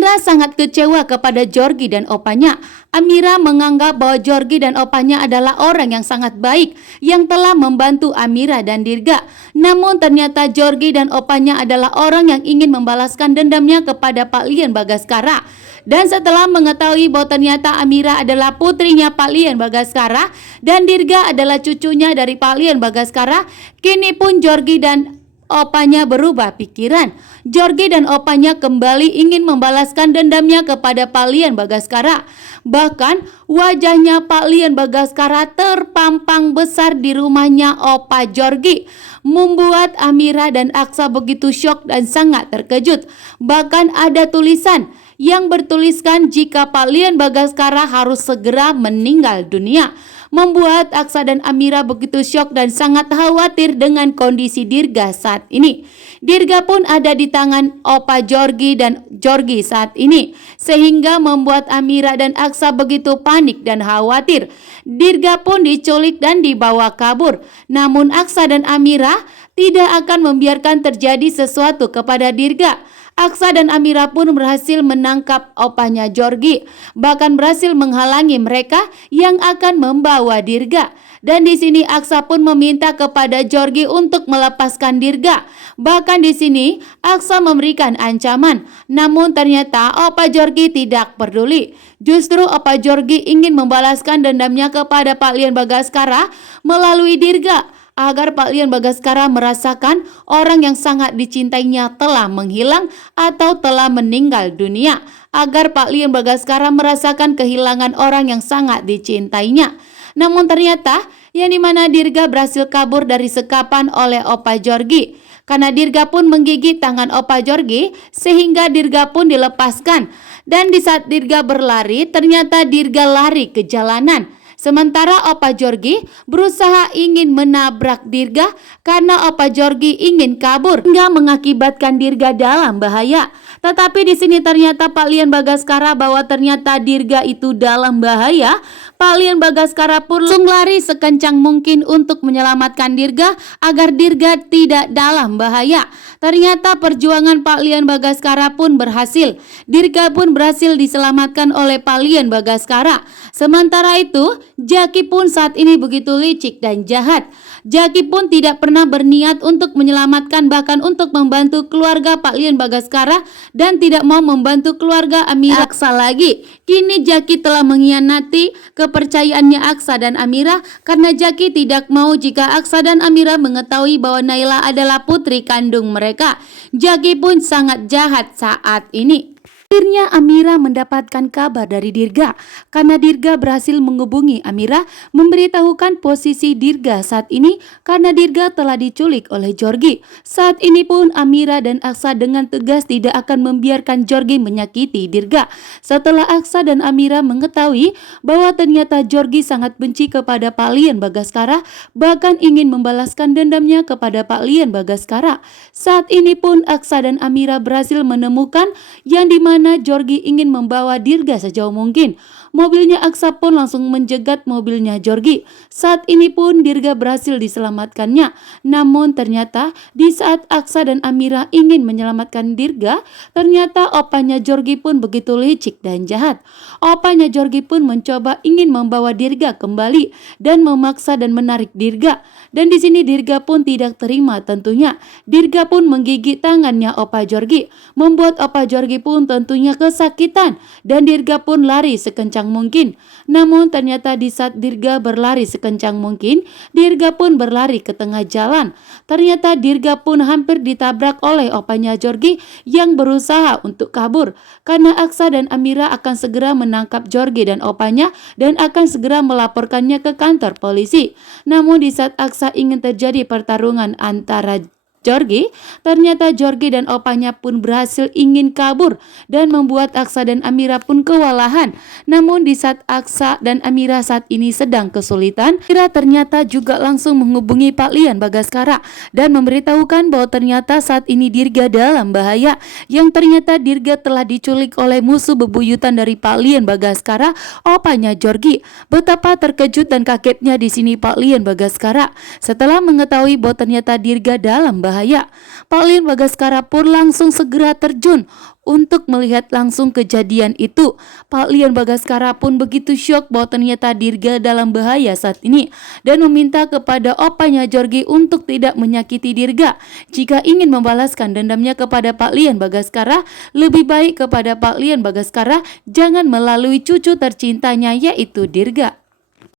Amira sangat kecewa kepada Jorgi dan opanya. Amira menganggap bahwa Jorgi dan opanya adalah orang yang sangat baik yang telah membantu Amira dan Dirga. Namun ternyata Jorgi dan opanya adalah orang yang ingin membalaskan dendamnya kepada Pak Lian Bagaskara. Dan setelah mengetahui bahwa ternyata Amira adalah putrinya Pak Lian Bagaskara dan Dirga adalah cucunya dari Pak Lian Bagaskara, kini pun Jorgi dan opanya berubah pikiran. Jorgi dan opanya kembali ingin membalaskan dendamnya kepada Pak Lian Bagaskara. Bahkan wajahnya Pak Lian Bagaskara terpampang besar di rumahnya Opa Jorgi, membuat Amira dan Aksa begitu syok dan sangat terkejut. Bahkan ada tulisan yang bertuliskan jika Pak Lian Bagaskara harus segera meninggal dunia, membuat Aksa dan Amira begitu syok dan sangat khawatir dengan kondisi Dirga saat ini. Dirga pun ada di tangan Opa Jorgi dan Jorgi saat ini, sehingga membuat Amira dan Aksa begitu panik dan khawatir. Dirga pun diculik dan dibawa kabur. Namun Aksa dan Amira tidak akan membiarkan terjadi sesuatu kepada Dirga. Aksa dan Amira pun berhasil menangkap opanya Jorgi, bahkan berhasil menghalangi mereka yang akan membawa Dirga. Dan di sini Aksa pun meminta kepada Jorgi untuk melepaskan Dirga. Bahkan di sini Aksa memberikan ancaman, namun ternyata Opa Jorgi tidak peduli. Justru Opa Jorgi ingin membalaskan dendamnya kepada Pak Lian Bagaskara melalui Dirga, agar Pak Lian Bagaskara merasakan orang yang sangat dicintainya telah menghilang atau telah meninggal dunia, agar Pak Lian Bagaskara merasakan kehilangan orang yang sangat dicintainya. Namun ternyata yang dimana Dirga berhasil kabur dari sekapan oleh Opa Jorgi. Karena Dirga pun menggigit tangan Opa Jorgi sehingga Dirga pun dilepaskan. Dan di saat Dirga berlari, ternyata Dirga lari ke jalanan. Sementara Opa Jorgi berusaha ingin menabrak Dirga karena Opa Jorgi ingin kabur hingga mengakibatkan Dirga dalam bahaya. Tetapi di sini ternyata Pak Lian Bagaskara bahwa ternyata Dirga itu dalam bahaya. Pak Lian Bagaskara pun langsung lari sekencang mungkin untuk menyelamatkan Dirga agar Dirga tidak dalam bahaya. Ternyata perjuangan Pak Lian Bagaskara pun berhasil. Dirga pun berhasil diselamatkan oleh Pak Lian Bagaskara. Sementara itu, Jaki pun saat ini begitu licik dan jahat. Jaki pun tidak pernah berniat untuk menyelamatkan, bahkan untuk membantu keluarga Pak Lian Bagaskara dan tidak mau membantu keluarga Amira Aksa lagi. Kini Jaki telah mengkhianati kepercayaannya Aksa dan Amira karena Jaki tidak mau jika Aksa dan Amira mengetahui bahwa Naila adalah putri kandung mereka. Jaki pun sangat jahat saat ini. Akhirnya Amira mendapatkan kabar dari Dirga karena Dirga berhasil menghubungi Amira memberitahukan posisi Dirga saat ini karena Dirga telah diculik oleh Jorgi. Saat ini pun Amira dan Aksa dengan tegas tidak akan membiarkan Jorgi menyakiti Dirga. Setelah Aksa dan Amira mengetahui bahwa ternyata Jorgi sangat benci kepada Pak Lian Bagaskara, bahkan ingin membalaskan dendamnya kepada Pak Lian Bagaskara. Saat ini pun Aksa dan Amira berhasil menemukan yang dimana Jorgi ingin membawa Dirga sejauh mungkin. Mobilnya Aksa pun langsung menjegat mobilnya Jorgi. Saat ini pun Dirga berhasil diselamatkannya. Namun ternyata di saat Aksa dan Amira ingin menyelamatkan Dirga, ternyata opanya Jorgi pun begitu licik dan jahat. Opanya Jorgi pun mencoba ingin membawa Dirga kembali dan memaksa dan menarik Dirga. Dan di sini Dirga pun tidak terima tentunya. Dirga pun menggigit tangannya Opa Jorgi, membuat Opa Jorgi pun tentunya kesakitan dan Dirga pun lari sekencang mungkin. Namun ternyata di saat Dirga berlari sekencang mungkin, Dirga pun berlari ke tengah jalan. Ternyata Dirga pun hampir ditabrak oleh opanya Jorgi yang berusaha untuk kabur. Karena Aksa dan Amira akan segera menangkap Jorgi dan opanya dan akan segera melaporkannya ke kantor polisi. Namun di saat Aksa ingin terjadi pertarungan antara Jorgi, ternyata Jorgi dan opanya pun berhasil ingin kabur dan membuat Aksa dan Amira pun kewalahan. Namun di saat Aksa dan Amira saat ini sedang kesulitan, Amira ternyata juga langsung menghubungi Pak Lian Bagaskara dan memberitahukan bahwa ternyata saat ini Dirga dalam bahaya, yang ternyata Dirga telah diculik oleh musuh bebuyutan dari Pak Lian Bagaskara, opanya Jorgi. Betapa terkejut dan kagetnya di sini Pak Lian Bagaskara setelah mengetahui bahwa ternyata Dirga dalam bahaya. bahaya. Pak Lian Bagaskara pun langsung segera terjun untuk melihat langsung kejadian itu. Pak Lian Bagaskara pun begitu syok bahwa ternyata Dirga dalam bahaya saat ini dan meminta kepada opanya Georgie untuk tidak menyakiti Dirga. Jika ingin membalaskan dendamnya kepada Pak Lian Bagaskara, lebih baik kepada Pak Lian Bagaskara jangan melalui cucu tercintanya yaitu Dirga.